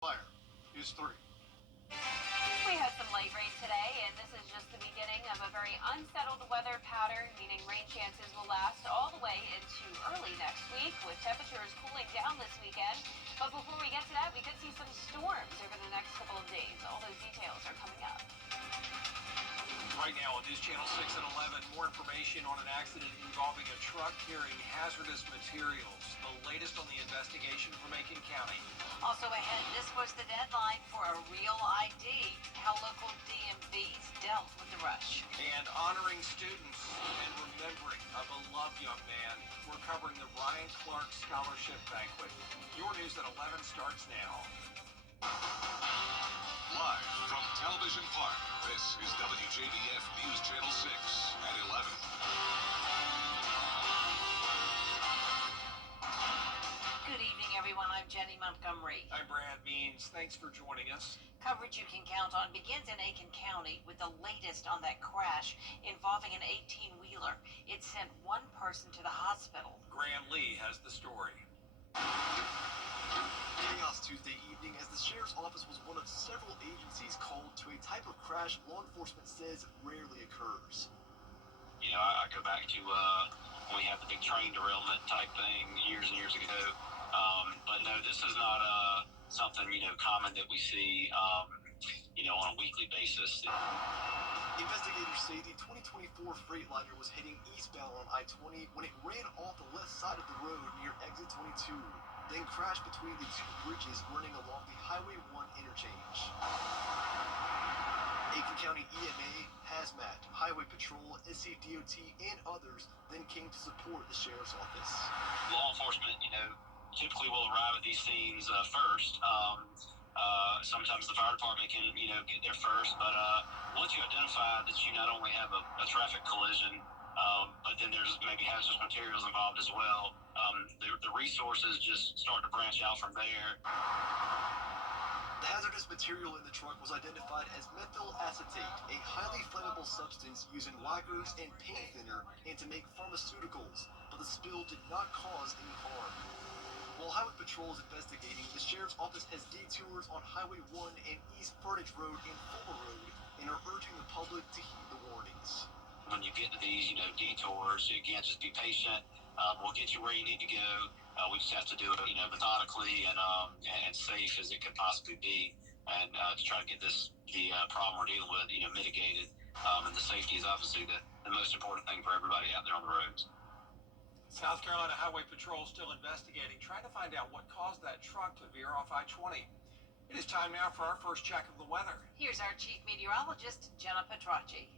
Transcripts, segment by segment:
Fire is 3. We had some light rain today, and this is just the beginning of a very unsettled weather pattern, meaning rain chances will last all the way into early next week, with temperatures cooling down this weekend. But before we get to that, we could see some storms over the next couple of days. All those details are coming up. Right now on News Channel 6 and 11, more information on an accident involving a truck carrying hazardous materials. The latest on the investigation from Aiken County. Also ahead, this was the deadline for a real ID, how local DMVs dealt with the rush. And honoring students and remembering a beloved young man. We're covering the Ryan Clark Scholarship Banquet. Your news at 11 starts now. Live from Television Park, this is WJBF News Channel 6 at 11. Good evening, everyone. I'm Jenny Montgomery. I'm Brad Means. Thanks for joining us. Coverage you can count on begins in Aiken County with the latest on that crash involving an 18-wheeler. It sent one person to the hospital. Graham Lee has the story. Chaos Tuesday evening as the sheriff's office was one of several agencies called to a type of crash law enforcement says rarely occurs. You know, I go back to when we had the big train derailment type thing years and years ago. But no, this is not something, common that we see, on a weekly basis. Investigators say the 2024 Freightliner was heading eastbound on I-20 when it ran off the left side of the road near exit 22, then crashed between the two bridges running along the Highway 1 interchange. Aiken County EMA, Hazmat, Highway Patrol, SCDOT, and others then came to support the sheriff's office. Law enforcement, typically will arrive at these scenes first. Sometimes the fire department can, get there first. But once you identify that you not only have a traffic collision, but then there's maybe hazardous materials involved as well, the resources just start to branch out from there. The hazardous material in the truck was identified as methyl acetate, a highly flammable substance used in lacquers and paint thinner and to make pharmaceuticals, but the spill did not cause any harm. While Highway Patrol is investigating, the sheriff's office has detours on Highway 1 and East Furnish Road and Fulmer Road and are urging the public to heed the warnings. When you get to these, detours, again, just be patient. We'll get you where you need to go. We just have to do it, methodically and safe as it could possibly be, and to try to get the problem we're dealing with, mitigated. And the safety is obviously the most important thing for everybody out there on the roads. South Carolina Highway Patrol still investigating, trying to find out what caused that truck to veer off I-20. It is time now for our first check of the weather. Here's our chief meteorologist, Jenna Petracci.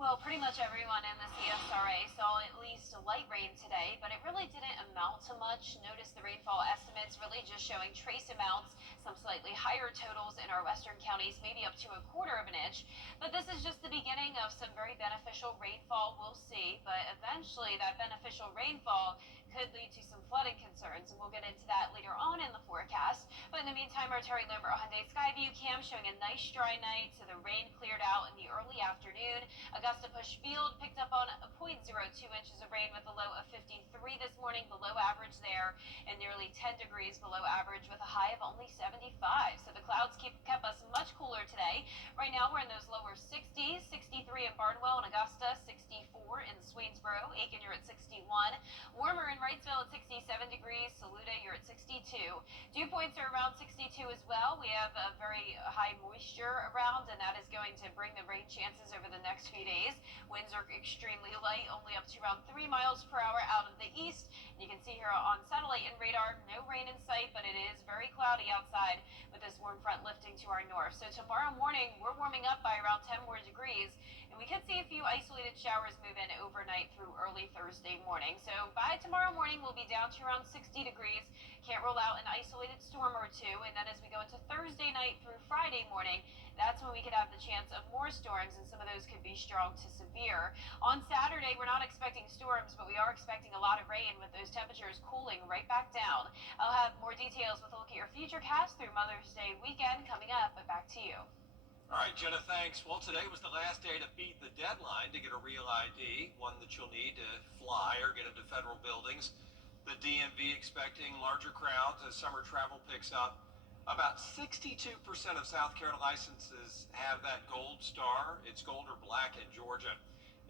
Well, pretty much everyone in the CSRA saw at least light rain today, but it really didn't amount to much. Notice the rainfall estimates really just showing trace amounts, some slightly higher totals in our western counties, maybe up to 1/4 of an inch. But this is just the beginning of some very beneficial rainfall. We'll see, but eventually that beneficial rainfall could lead to some flooding concerns, and we'll get into that later on in the forecast. But in the meantime, our Terry Lambert Hyundai Skyview cam showing a nice dry night, so the rain cleared out in the early afternoon. Augusta Push Field picked up on 0.02 inches of rain with a low of 53 this morning, below average there, and nearly 10 degrees below average with a high of only 75. So the clouds kept us much cooler today. Right now we're in those lower 60s, 63 in Barnwell and Augusta, 64 in Swainsboro, Aiken you're at 61, warmer in Wrightsville at 67 degrees, Saluda you're at 62. Dew points are around 62 as well. We have a very high moisture around, and that is going to bring the rain chances over the next few days. Winds are extremely light, only up to around 3 miles per hour out of the east. And you can see here on satellite and radar, no rain in sight, but it is very cloudy outside with this warm front lifting to our north. So tomorrow morning, we're warming up by around 10 more degrees, and we could see a few isolated showers move in overnight through early Thursday morning. So by tomorrow morning, we'll be down to around 60 degrees. Can't rule out an isolated storm or two. And then as we go into Thursday night through Friday morning, that's when we could have the chance of more storms, and some of those could be strong to severe. On Saturday, we're not expecting storms, but we are expecting a lot of rain with those temperatures cooling right back down. I'll have more details with a look at your future cast through Mother's Day weekend coming up, but back to you. All right, Jenna, thanks. Well, today was the last day to beat the deadline to get a real ID, one that you'll need to fly or get into federal buildings. The DMV expecting larger crowds as summer travel picks up. About 62% of South Carolina licenses have that gold star. It's gold or black in Georgia.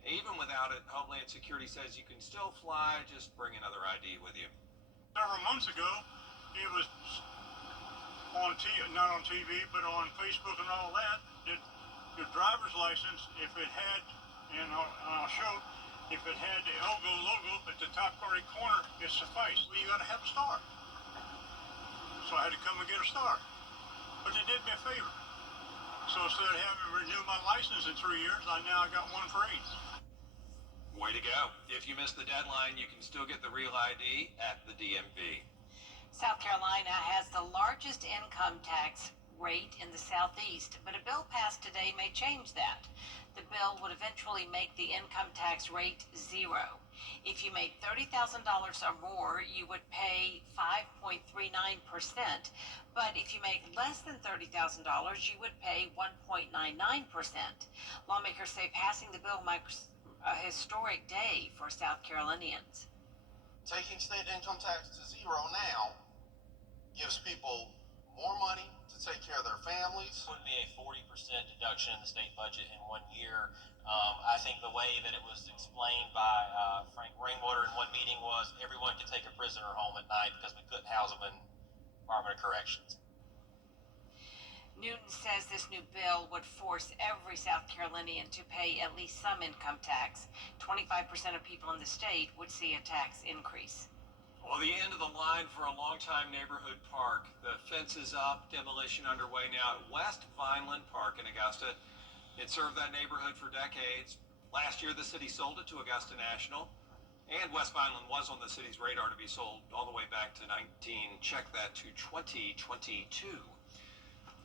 Even without it, Homeland Security says you can still fly, just bring another ID with you. Several months ago, it was on not on TV, but on Facebook and all that, that your driver's license, if it had, and I'll show, if it had the logo at the top right corner, it sufficed. Well, you got to have a star. So I had to come and get a star. But they did me a favor. So instead of having to renew my license in 3 years, I got one free. Way to go. If you miss the deadline, you can still get the real ID at the DMV. South Carolina has the largest income tax rate in the Southeast, but a bill passed today may change that. The bill would eventually make the income tax rate 0. If you made $30,000 or more, you would pay 5.39%. But if you make less than $30,000, you would pay 1.99%. Lawmakers say passing the bill marks a historic day for South Carolinians. Taking state income tax to 0 now gives people more money to take care of their families. It would be a 40% deduction in the state budget in 1 year. I think the way that it was explained by Frank Rainwater in one meeting was everyone could take a prisoner home at night because we couldn't house them in Department of Corrections. Newton says this new bill would force every South Carolinian to pay at least some income tax. 25% of people in the state would see a tax increase. Well, the end of the line for a longtime neighborhood park. The fence is up, demolition underway now at West Vineland Park in Augusta. It served that neighborhood for decades. Last year, the city sold it to Augusta National, and West Vineland was on the city's radar to be sold all the way back to 2022.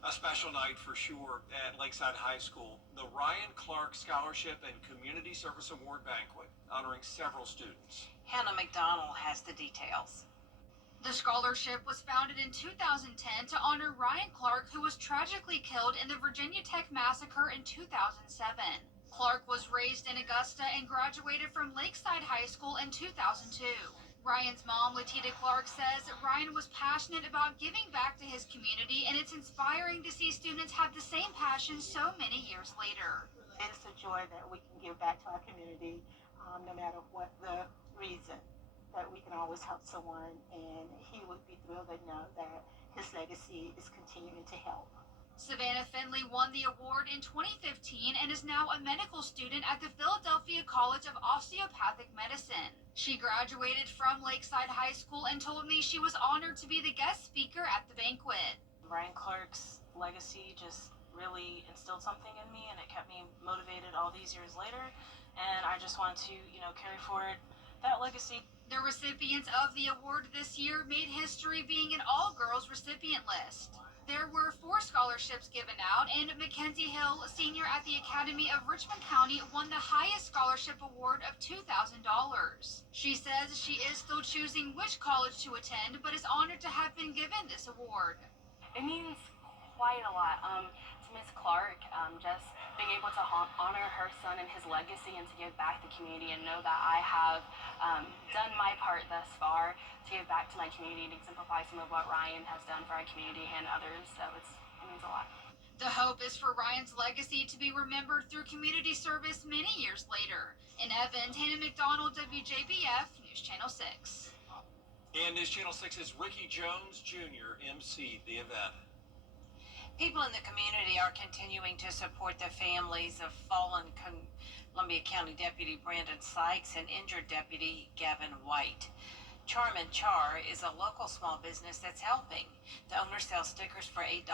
A special night for sure at Lakeside High School. The Ryan Clark Scholarship and Community Service Award Banquet, honoring several students. Hannah McDonald has the details. The scholarship was founded in 2010 to honor Ryan Clark, who was tragically killed in the Virginia Tech massacre in 2007. Clark was raised in Augusta and graduated from Lakeside High School in 2002. Ryan's mom, Latita Clark, says Ryan was passionate about giving back to his community, and it's inspiring to see students have the same passion so many years later. It's a joy that we can give back to our community, no matter what the reason, that we can always help someone, and he would be thrilled to know that his legacy is continuing to help. Savannah Finley won the award in 2015 and is now a medical student at the Philadelphia College of Osteopathic Medicine. She graduated from Lakeside High School and told me she was honored to be the guest speaker at the banquet. Ryan Clark's legacy just really instilled something in me, and it kept me motivated all these years later, and I just want to, carry forward that legacy. The recipients of the award this year made history being an all-girls recipient list. There were 4 scholarships given out, and Mackenzie Hill, a senior at the Academy of Richmond County, won the highest scholarship award of $2,000. She says she is still choosing which college to attend, but is honored to have been given this award. It means quite a lot to Miss Clark, just being able to honor her son and his legacy and to give back to the community and know that I have done my part thus far to give back to my community and exemplify some of what Ryan has done for our community and others, so it means a lot. The hope is for Ryan's legacy to be remembered through community service many years later. In Evans, Hannah McDonald, WJBF, News Channel 6. And News Channel 6's Ricky Jones Jr. emceed the event. People in the community are continuing to support the families of fallen Columbia County Deputy Brandon Sykes and injured Deputy Gavin White. Charm and Char is a local small business that's helping. The owner sells stickers for $8,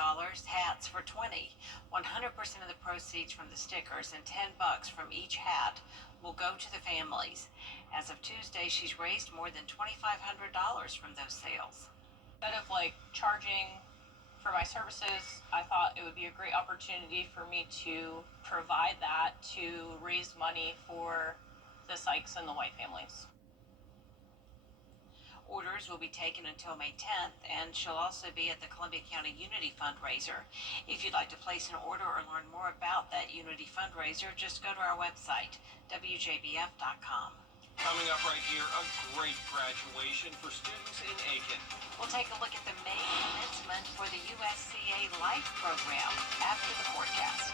hats for $20. 100% of the proceeds from the stickers and $10 from each hat will go to the families. As of Tuesday, she's raised more than $2,500 from those sales. Instead of charging for my services, I thought it would be a great opportunity for me to provide that to raise money for the Sykes and the White families. Orders will be taken until May 10th, and she'll also be at the Columbia County Unity fundraiser. If you'd like to place an order or learn more about that Unity fundraiser, just go to our website, WJBF.com. Coming up right here, a great graduation for students in Aiken. We'll take a look at the May commencement for the USCA Life program after the forecast.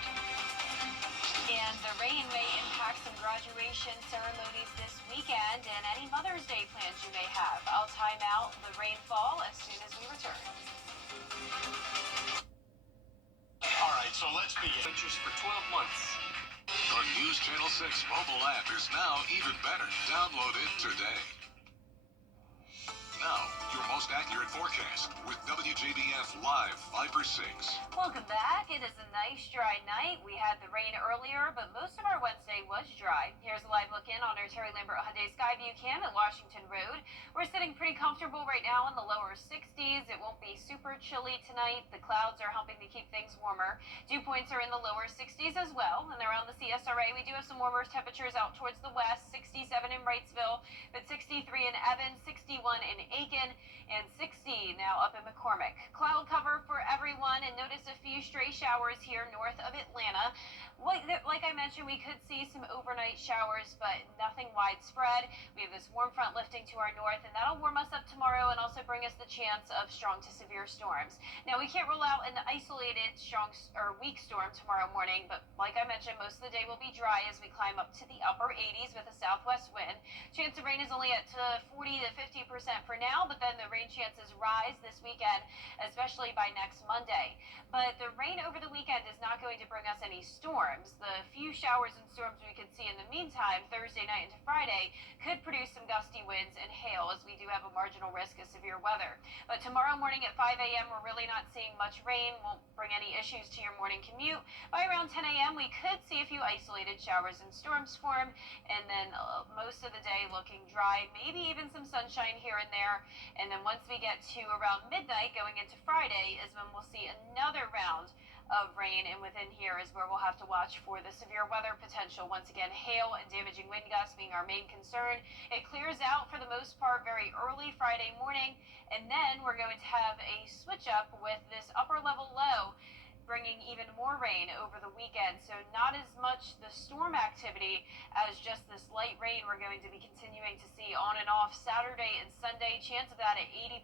And the rain may impact some graduation ceremonies this weekend and any Mother's Day plans you may have. I'll time out the rainfall as soon as we return. All right, so let's begin. Pictures for 12 months. The News Channel 6 mobile app is now even better. Download it today. Now, your most accurate forecast with WJBF Live 5 or 6. Welcome back. It is a nice dry night. We had the rain earlier, but most of our Wednesday was dry. Here's a live look in on our Terry Lambert Hyundai Skyview cam at Washington Road. We're sitting pretty comfortable right now in the lower 60s. It won't be super chilly tonight. The clouds are helping to keep things warmer. Dew points are in the lower 60s as well. And around the CSRA, we do have some warmer temperatures out towards the west. 67 in Wrightsville, but 63 in Evans, 61 in Aiken, and 60 now up in McCormick. Cloud cover for everyone, and notice a few stray showers here north of Atlanta. Like I mentioned, we could see some overnight showers, but nothing widespread. We have this warm front lifting to our north, and that'll warm us up tomorrow and also bring us the chance of strong to severe storms. Now, we can't rule out an isolated strong or weak storm tomorrow morning, but like I mentioned, most of the day will be dry as we climb up to the upper 80s with a southwest wind. Chance of rain is only at 40 to 50% for now, but then the rain chances rise this weekend, especially by next Monday. But the rain over the weekend is not going to bring us any storms. The few showers and storms we could see in the meantime, Thursday night into Friday, could produce some gusty winds and hail, as we do have a marginal risk of severe weather. But tomorrow morning at 5 a.m., we're really not seeing much rain. Won't bring any issues to your morning commute. By around 10 a.m., we could see a few isolated showers and storms form, and then most of the day looking dry, maybe even some sunshine here and there. And then once we get to around midnight going into Friday is when we'll see another round of rain, and within here is where we'll have to watch for the severe weather potential. Once again, hail and damaging wind gusts being our main concern. It clears out for the most part very early Friday morning, and then we're going to have a switch up with this upper level low bringing even more rain over the weekend. So not as much the storm activity as just this light rain we're going to be continuing to see on and off Saturday and Sunday. Chance of that at 80%.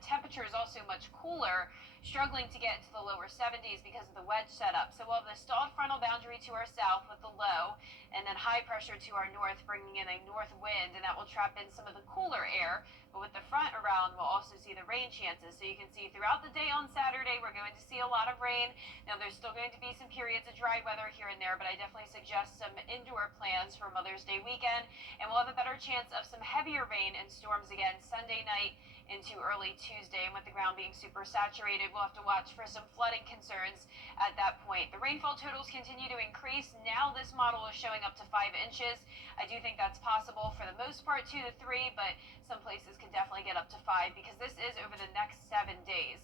Temperature is also much cooler, struggling to get into the lower 70s because of the wedge setup. So we'll have the stalled frontal boundary to our south with the low, and then high pressure to our north, bringing in a north wind, and that will trap in some of the cooler air. But with the front around, we'll also see the rain chances. So you can see throughout the day on Saturday, we're going to see a lot of rain. Now, there's still going to be some periods of dry weather here and there, but I definitely suggest some indoor plans for Mother's Day weekend. And we'll have a better chance of some heavier rain and storms again Sunday night into early Tuesday. And with the ground being super saturated, we'll have to watch for some flooding concerns at that point. The rainfall totals continue to increase. Now this model is showing up to 5 inches. I do think that's possible for the most part 2 to 3, but some places can definitely get up to 5 because this is over the next 7 days.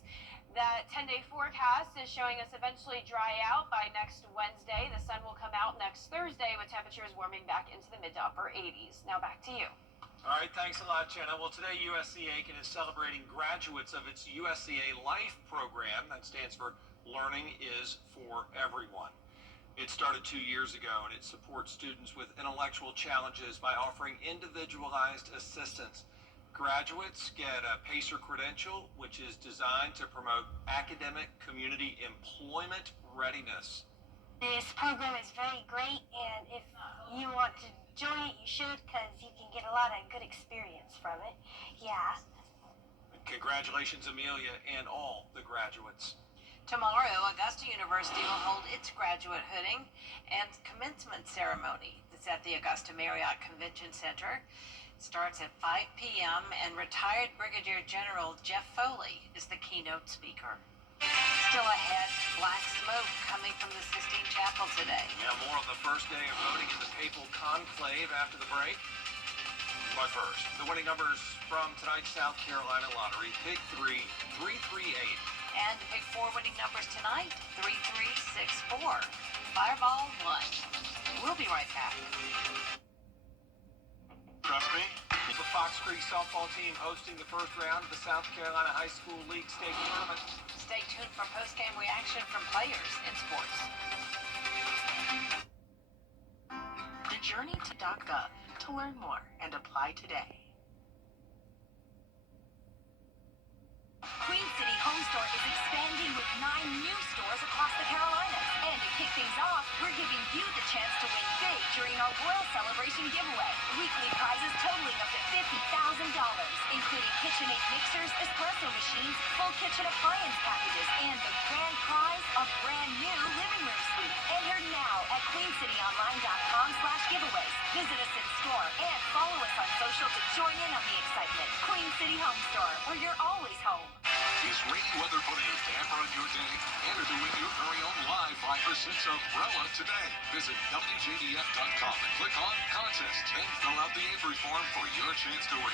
That 10-day forecast is showing us eventually dry out by next Wednesday. The sun will come out next Thursday with temperatures warming back into the mid to upper 80s. Now back to you. All right, thanks a lot, Jenna. Well, today USC Aiken is celebrating graduates of its USCA Life program. That stands for Learning is for Everyone. It started 2 years ago, and it supports students with intellectual challenges by offering individualized assistance. Graduates get a PACER credential, which is designed to promote academic community employment readiness. This program is very great, and if you want to join it, you should, because you can get a lot of good experience from it. Yeah. Congratulations, Amelia, and all the graduates. Tomorrow, Augusta University will hold its graduate hooding and commencement ceremony. It's at the Augusta Marriott Convention Center. Starts at 5 p.m. and retired Brigadier General Jeff Foley is the keynote speaker. Still ahead, black smoke coming from the Sistine Chapel today. Yeah, more on the first day of voting in the papal conclave after the break. But first, the winning numbers from tonight's South Carolina lottery: Pick 3, 338. And the Big 4 winning numbers tonight: 3364. Fireball 1. We'll be right back. Trust me. The Fox Creek softball team hosting the first round of the South Carolina High School League State Tournament. Stay tuned for post-game reaction from players in sports. The journey to DocGov to learn more and apply today. Queen City Home Store is expanding with 9 new stores across the Carolinas. And to kick things off, we're giving you the chance to win big during our Royal Celebration giveaway. Weekly prizes totaling up to $50,000, including KitchenAid mixers, espresso machines, full kitchen appliance packages, and the grand prize, a brand new living room suite. Enter now at queencityonline.com/giveaways. Visit us in store and follow us on social to join in on the excitement. Queen City Home Store, where you're always home. Is rainy weather putting a damper on your day? Enter to win your very own live 5 for 6 umbrella today. Visit WJBF.com and click on Contest and fill out the entry form for your chance to win.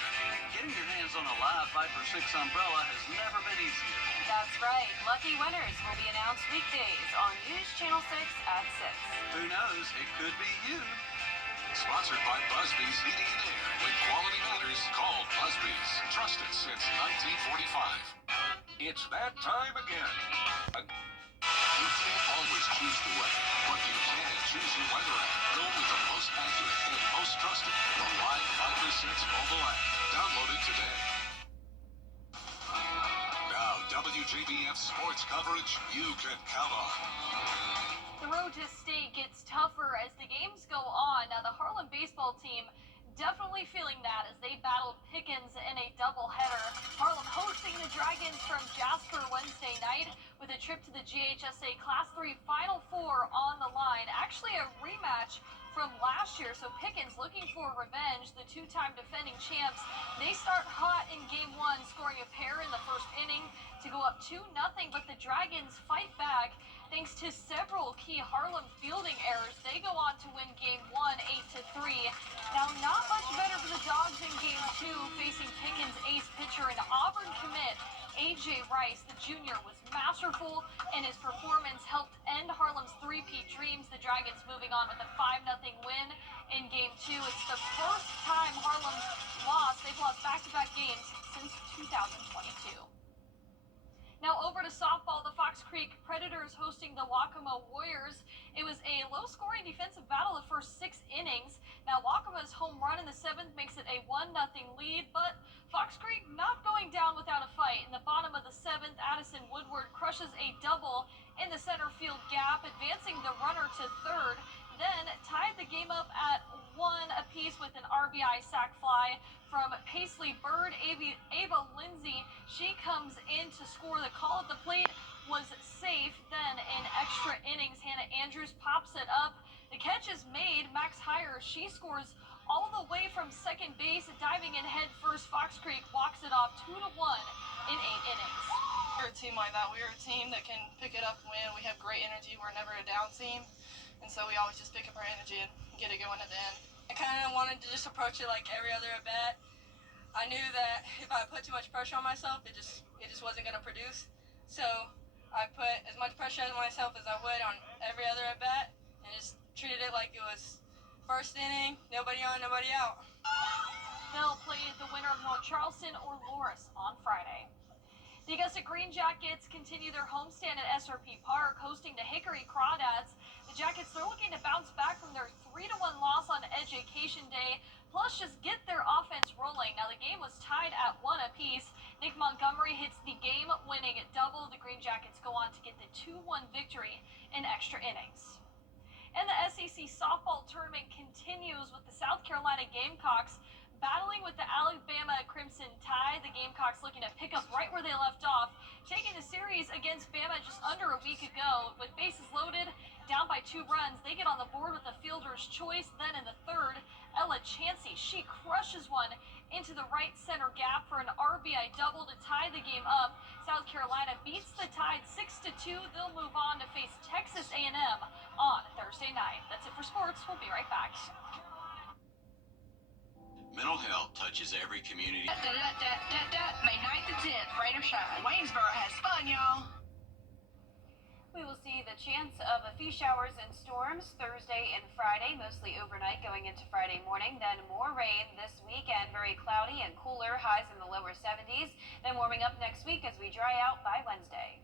Getting your hands on a live 5 for 6 umbrella has never been easier. That's right. Lucky winners will be announced weekdays on News Channel 6 at 6. Who knows? It could be you. Sponsored by Busby's Heating and Air. When quality matters, call Busby's. Trusted since 1945. It's that time again. You can't always choose the weather, but you can choose your weather app. Go with the most accurate and most trusted. The Live 5 for 6 mobile app. Download it today. Now, WJBF sports coverage you can count on. The road to state gets tougher as the games go on. Now, the Harlem baseball team definitely feeling that as they battled Pickens in a doubleheader. Harlem hosting the Dragons from Jasper Wednesday night with a trip to the GHSA Class 3 Final Four on the line. Actually a rematch from last year, so Pickens looking for revenge, the two-time defending champs. They start hot in Game 1, scoring a pair in the first inning to go up 2-0, but the Dragons fight back thanks to several key Harlem fielding errors. They go on to win Game 1, 8-3. Now, not much better for the Dogs in Game 2, facing Pickens' ace pitcher and Auburn commit A.J. Rice. The junior was masterful, and his performance helped end Harlem's three-peat dreams. The Dragons moving on with a 5-0 win in Game 2. It's the first time Harlem's lost. They've lost back-to-back games since 2022. Now over to softball, the Fox Creek Predators hosting the Waccamaw Warriors. It was a low-scoring defensive battle the first 6 innings. Now Waccamaw's home run in the 7th makes it a 1-0 lead, but Fox Creek not going down without a fight. In the bottom of the 7th, Addison Woodward crushes a double in the center field gap, advancing the runner to third. Then tied the game up at 1 apiece with an RBI sac fly from Paisley Bird. Ava Lindsay, she comes in to score. The call at the plate was safe. Then in extra innings, Hannah Andrews pops it up. The catch is made. Max Heyer, she scores all the way from second base, diving in head first. Fox Creek walks it off 2-1 in 8 innings. We're a team like that. We're a team that can pick it up and win. We have great energy. We're never a down team. And so we always just pick up our energy and get it going at the end. I kind of wanted to just approach it like every other at bat. I knew that if I put too much pressure on myself, it just wasn't going to produce. So I put as much pressure on myself as I would on every other at bat and just treated it like it was first inning, nobody on, nobody out. They'll play the winner of North Charleston or Loris on Friday. The Augusta Green Jackets continue their homestand at SRP Park, hosting the Hickory Crawdads. The Jackets, they're looking to bounce back from their 3-1 loss on Education Day, plus just get their offense rolling. Now, the game was tied at 1 apiece. Nick Montgomery hits the game-winning double. The Green Jackets go on to get the 2-1 victory in extra innings. And the SEC softball tournament continues with the South Carolina Gamecocks battling with the Alabama Crimson Tide. The Gamecocks looking to pick up right where they left off, taking the series against Bama just under a week ago. With bases loaded, down by 2 runs, they get on the board with a fielder's choice. Then in the third, Ella Chansey, she crushes one into the right center gap for an RBI double to tie the game up. South Carolina beats the Tide 6-2. They'll move on to face Texas A&M on Thursday night. That's it for sports. We'll be right back. Mental health touches every community. May 9th and 10th, rain or shine. Waynesboro has fun, y'all. We will see the chance of a few showers and storms Thursday and Friday, mostly overnight going into Friday morning. Then more rain this weekend, very cloudy and cooler, highs in the lower 70s. Then warming up next week as we dry out by Wednesday.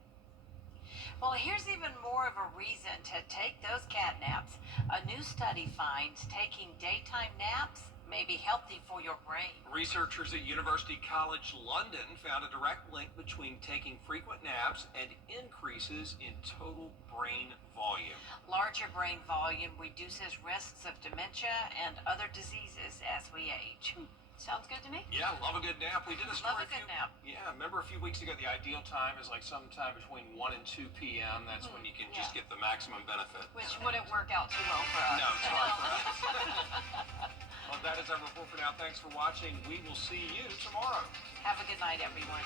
Well, here's even more of a reason to take those cat naps. A new study finds taking daytime naps may be healthy for your brain. Researchers at University College London found a direct link between taking frequent naps and increases in total brain volume. Larger brain volume reduces risks of dementia and other diseases as we age. Sounds good to me. Yeah, love a good nap. We did a story. Love a good nap. Yeah, remember a few weeks ago, the ideal time is like sometime between 1 and 2 p.m. That's when you can just get the maximum benefit. Which wouldn't work out too well for us. No, it's hard for us. Well, that is our report for now. Thanks for watching. We will see you tomorrow. Have a good night, everyone.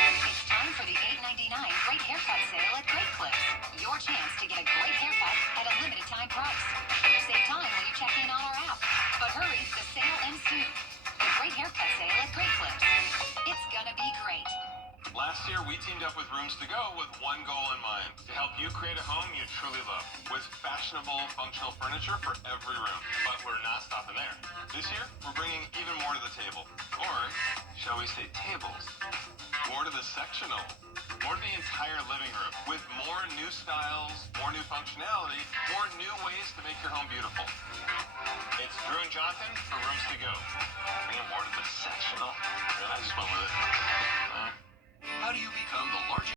It's time for the $8.99 Great Haircut Sale at Great Clips. Your chance to get a great haircut at a limited time price. Save time when you check in on our app. But hurry, the sale ends soon. The Great Haircut Sale at Great Clips. It's gonna be great. Last year, we teamed up with Rooms to Go with one goal in mind, to help you create a home you truly love, with fashionable, functional furniture for every room. But we're not stopping there. This year, we're bringing even more to the table. Or, shall we say tables? More to the sectional. More to the entire living room, with more new styles, more new functionality, more new ways to make your home beautiful. It's Drew and Jonathan for Rooms to Go. Bringing more to the sectional. I just went with it. How do you become the largest